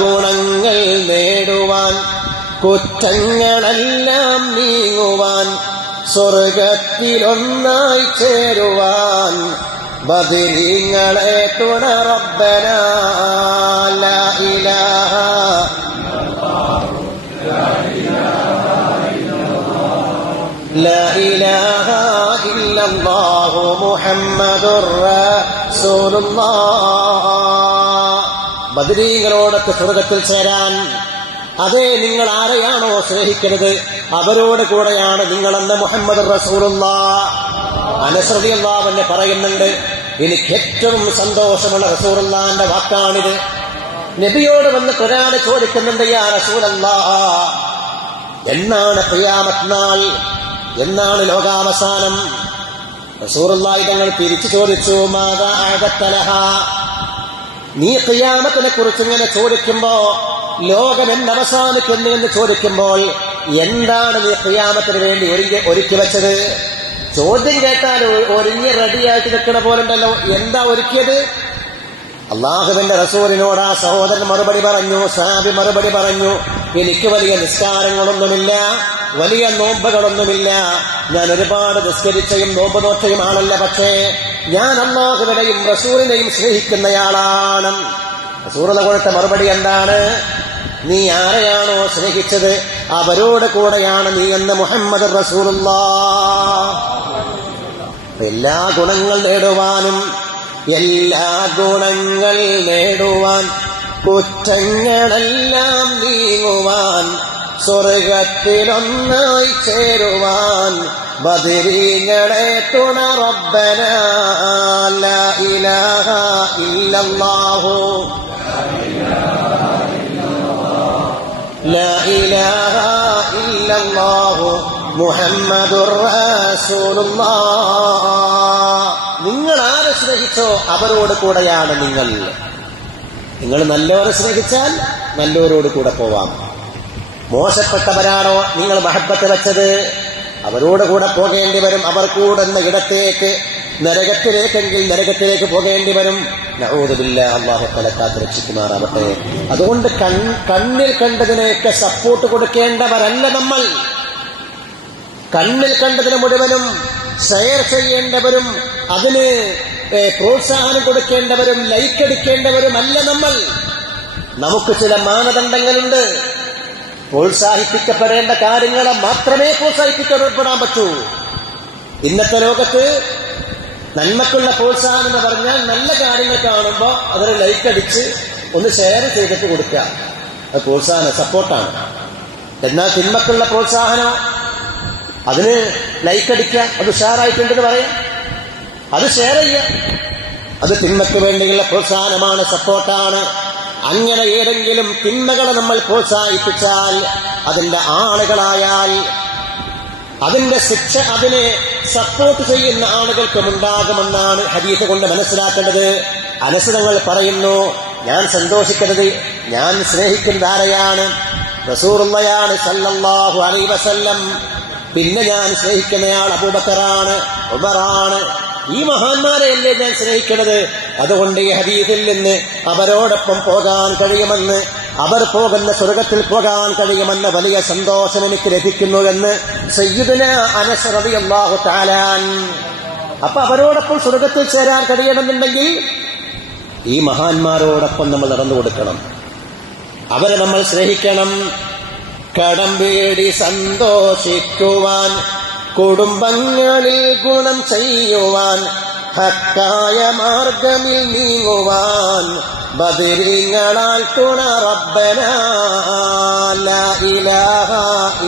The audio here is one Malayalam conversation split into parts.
ഗുണങ്ങൾ നേടുവാൻ കുറ്റങ്ങളെല്ലാം നീങ്ങുവാൻ സ്വർഗത്തിലൊന്നായി ചേരുവാൻ ബദരീങ്ങളെ തുണ റബ്ബനാ ലാ ഇലാഹ ലാ ഇലാഹ ഇല്ലല്ലാഹു മുഹമ്മദുർ റസൂലുള്ളാഹ്. ബദരീങ്ങളോടൊക്കെ സ്വർഗത്തിൽ ചേരാൻ. അതേ, നിങ്ങൾ ആരെയാണോ സ്നേഹിക്കുന്നത് അവരോട് കൂടെയാണ് നിങ്ങളെന്ന് മുഹമ്മദ് റസൂലുള്ളാഹ്. അനസ് റളിയല്ലാഹു അൻഹു പറയുന്നുണ്ട്, എനിക്ക് ഏറ്റവും സന്തോഷമുള്ള റസൂലുള്ളാഹിന്റെ വാക്കാണിത്. നബിയോട് വന്ന് ഒരാൾ ചോദിക്കുന്നുണ്ട്, യാ റസൂലല്ലാഹ്, എന്നാണ് ഖിയാമത്ത് നാൾ, എന്നാണ് ലോകാവസാനം? റസൂലുള്ളാഹി തങ്ങൾ തിരിച്ചു ചോദിച്ചു, മാദാ അഅദത ലഹാ, നീ ഖിയാമത്തിനെ കുറിച്ച് ഇങ്ങനെ ചോദിക്കുമ്പോ ലോകം എന്നവസാനിക്കുന്നു എന്ന് ചോദിക്കുമ്പോൾ എന്താണ് നീ ഖിയാമത്തിന് വേണ്ടി ഒരുക്കി വെച്ചത്? ചോദ്യം കേട്ടാൽ ഒരുങ്ങി റെഡിയായിട്ട് നിൽക്കണ പോലുണ്ടല്ലോ. എന്താ ഒരുക്കിയത്? അള്ളാഹുവിന്റെ റസൂലിനോട് ആ സഹോദരൻ മറുപടി പറഞ്ഞു, സഹാബി മറുപടി പറഞ്ഞു, എനിക്ക് വലിയ നിസ്കാരങ്ങളൊന്നുമില്ല, വലിയ നോമ്പുകളൊന്നുമില്ല, ഞാൻ ഒരുപാട് നിസ്കരിച്ചയും നോമ്പ് നോറ്റയും ആളല്ല, പക്ഷേ ഞാൻ അള്ളാഹുവിനെയും റസൂലിനെയും സ്നേഹിക്കുന്നയാളാണ്. റസൂലിനെ കൊടുത്ത മറുപടി എന്താണ്? നീ ആരെയാണോ സ്നേഹിച്ചത് അവരോട് കൂടെയാണ് നീ എന്ന് മുഹമ്മദ് റസൂലുള്ളാഹ്. എല്ലാ ഗുണങ്ങൾ നേടുവാനും കുറ്റങ്ങളെല്ലാം നീങ്ങുവാൻ സ്വർഗത്തിലൊന്നായി ചേരുവാൻ ബദരീങ്ങളെ തുണ റബ്ബനാ ലാ ഇലാഹ ഇല്ലല്ലാഹു ലാ ഇലാഹ ഇല്ലല്ലാഹു മുഹമ്മദുർ റസൂലുള്ളാഹ്. നിങ്ങൾ ആരെ സ്നേഹിച്ചോ അവരോട് കൂടെയാണ് നിങ്ങൾ. നിങ്ങൾ നല്ലവരെ സ്നേഹിച്ചാൽ നല്ലവരോട് കൂടെ പോവാം. മോശപ്പെട്ടവരാണോ നിങ്ങൾ മഹബത്ത് വെച്ചത് അവരോട് കൂടെ പോകേണ്ടി വരും. അവർ കൂടുന്ന ഇടത്തേക്ക്, നരകത്തിലേക്കെങ്കിൽ നരകത്തിലേക്ക് പോകേണ്ടി വരും. നഊദു ബില്ലാഹ്, അല്ലാഹു തആല കാത്ത് രക്ഷിക്കുമാറാവട്ടെ. അതുകൊണ്ട് കണ്ണിൽ കണ്ടതിനെയൊക്കെ സപ്പോർട്ട് കൊടുക്കേണ്ടവരല്ല നമ്മൾ. കണ്ണിൽ കണ്ടതിന് മുഴുവനും ഷെയർ ചെയ്യേണ്ടവരും അതിന് പ്രോത്സാഹനം കൊടുക്കേണ്ടവരും ലൈക്ക് അടിക്കേണ്ടവരും അല്ല നമ്മൾ. നമുക്ക് ചില മാനദണ്ഡങ്ങളുണ്ട്. പ്രോത്സാഹിപ്പിക്കപ്പെടേണ്ട കാര്യങ്ങളെ മാത്രമേ പ്രോത്സാഹിപ്പിക്കപ്പെടാൻ പറ്റൂ. ഇന്നത്തെ ലോകത്ത് നന്മക്കുള്ള പ്രോത്സാഹനം എന്ന് പറഞ്ഞാൽ നല്ല കാര്യങ്ങൾ കാണുമ്പോൾ അതിന് ലൈക്ക് അടിച്ച് ഒന്ന് ഷെയർ ചെയ്തിട്ട് കൊടുക്കുക, അത് പ്രോത്സാഹനം, സപ്പോർട്ടാണ്. എന്നാൽ തിന്മക്കുള്ള പ്രോത്സാഹനം അതിന് ലൈക്ക് അടിക്കുക, അത് ഉഷാറായിട്ടുണ്ടെന്ന് പറയാം, അത് ഷെയർ ചെയ്യുക, അത് തിന്മയ്ക്ക് വേണ്ടിയുള്ള പ്രോത്സാഹനമാണ്, സപ്പോർട്ടാണ്. അങ്ങനെ ഏതെങ്കിലും തിന്മകളെ നമ്മൾ പ്രോത്സാഹിപ്പിച്ചാൽ അതിന്റെ ആളുകളായാൽ അതിന്റെ ശിക്ഷ അതിനെ സപ്പോർട്ട് ചെയ്യുന്ന ആളുകൾക്കും ഉണ്ടാകുമെന്നാണ് ഹദീസ് കൊണ്ട് മനസ്സിലാക്കേണ്ടത്. അനസ് തങ്ങൾ പറയുന്നു, ഞാൻ സന്തോഷിക്കുന്നത്, ഞാൻ സ്നേഹിക്കുന്നത് ആരെയാണ്? റസൂലുള്ളാഹിയാണ് സല്ലല്ലാഹു അലൈഹി വസല്ലം. പിന്നെ ഞാൻ സ്നേഹിക്കുന്നയാൾ അബൂബക്കറാണ്, ഉമറാണ്. ഈ മഹാന്മാരെയല്ലേ ഞാൻ സ്നേഹിക്കുന്നത്. അതുകൊണ്ട് ഈ ഹദീസിൽ നിന്ന് അവരോടൊപ്പം പോകാൻ കഴിയുമെന്ന്, അവർ പോകുന്ന സ്വർഗത്തിൽ പോകാൻ കഴിയുമെന്ന വലിയ സന്തോഷം എനിക്ക് ലഭിക്കുന്നു എന്ന് സയ്യിദുനാ അനസ് റളിയല്ലാഹു തആല. അപ്പൊ അവരോടൊപ്പം സ്വർഗത്തിൽ ചേരാൻ കഴിയണമെന്നുണ്ടെങ്കിൽ ഈ മഹാന്മാരോടൊപ്പം നമ്മൾ നടന്നു കൊടുക്കണം, അവരെ നമ്മൾ സ്നേഹിക്കണം. കടം വീടി സന്തോഷിക്കുവാൻ, കുടുംബങ്ങളിൽ ഗുണം ചെയ്യുവാൻ, ഹക്കായ മാർഗമിൽ നീങ്ങുവാൻ ബദരീങ്ങളാൽ തുണ റബ്ബനാ ലാ ഇലാഹ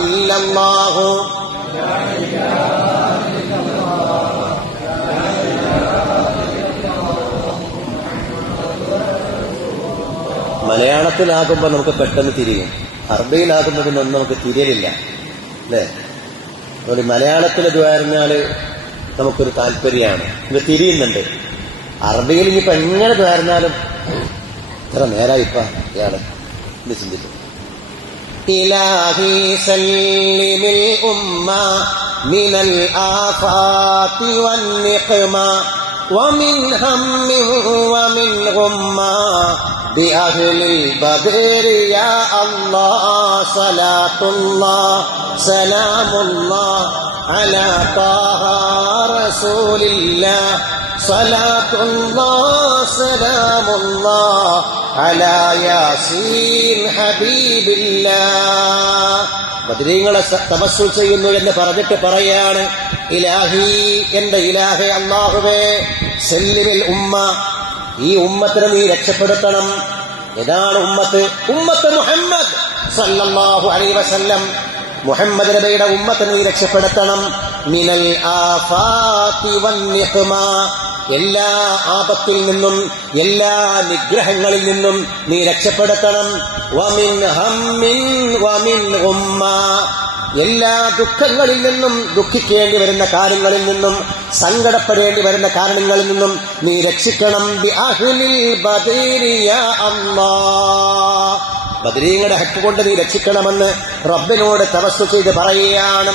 ഇല്ലല്ലാഹു. മലയാളത്തിലാകുമ്പോൾ നമുക്ക് പെട്ടെന്ന് തിരിയും, അറബിയിലാകുമ്പോൾ പിന്നൊന്നും നമുക്ക് തിരിയലില്ല, അല്ലേ? അതുകൊണ്ട് മലയാളത്തിൽ ദ്വാരഞ്ഞാല് നമുക്കൊരു താല്പര്യമാണ്, ഇത് തിരിയുന്നുണ്ട്. അറബിയിൽ ഇനിയിപ്പോ എങ്ങനെ ദ്വാരഞ്ഞാലും ഇത്ര നേരായിപ്പ ഇയാള് ഇത് ചിന്തിച്ചു. ഇലാഹി സല്ലിമിൽ ഉമ്മ മിനൽ ആഫാതി വന്നിഖ്മ വമിൻ ഹമ്മിൻ വമിൻ ഗുമ്മ ബിഅഹ്ലിൽ ബദരി യാ അല്ലാഹ് സലാത്തുല്ലാഹ് സലാമുല്ലാഹ് അലാ ത്വാഹ റസൂലില്ലാഹ് സലാത്തുല്ലാഹ് സലാമുല്ലാഹ് അലാ യാസീൻ ഹബീബില്ലാഹ്. ബദരീങ്ങളെ തവസ്സുൽ ചെയ്യുന്നു എന്ന് പറഞ്ഞിട്ട് പറയാണ്, ഇലാഹി, എന്റെ ഇലാഹെ അല്ലാഹുവേ, സല്ലിമിൽ ഉമ്മ, ഈ ഉമ്മത്തിനെ നീ രക്ഷപ്പെടുത്തണം. ഏതാണ് ഉമ്മത്ത്? ഉമ്മത്ത് മുഹമ്മദ് സല്ലല്ലാഹു അലൈഹി വസല്ലം. മുഹമ്മദ് നബിയുടെ ഉമ്മത്തിനെ നീ രക്ഷപ്പെടുത്തണം. മിനൽ ആഫാതി വന്നിഖ്മ, എല്ലാ ആപത്തിൽ നിന്നും എല്ലാ നിഗ്രഹങ്ങളിൽ നിന്നും നീ രക്ഷപ്പെടുത്തണം. വമിൻ ഹമ്മിൻ വമിൻ ഉമ്മ, എല്ലാ ദുഃഖങ്ങളിൽ നിന്നും, ദുഃഖിക്കേണ്ടി വരുന്ന കാര്യങ്ങളിൽ നിന്നും, സങ്കടപ്പെടേണ്ടി വരുന്ന കാരണങ്ങളിൽ നിന്നും നീ രക്ഷിക്കണം. ബിഅഹ്ലിൽ ബദരി യാ അല്ലാഹ്, ബദരീങ്ങളുടെ ഹക്ക് കൊണ്ട് നീ രക്ഷിക്കണമെന്ന് റബ്ബിനോട് തവസ്സുൽ ചെയ്ത് പറയുകയാണ്.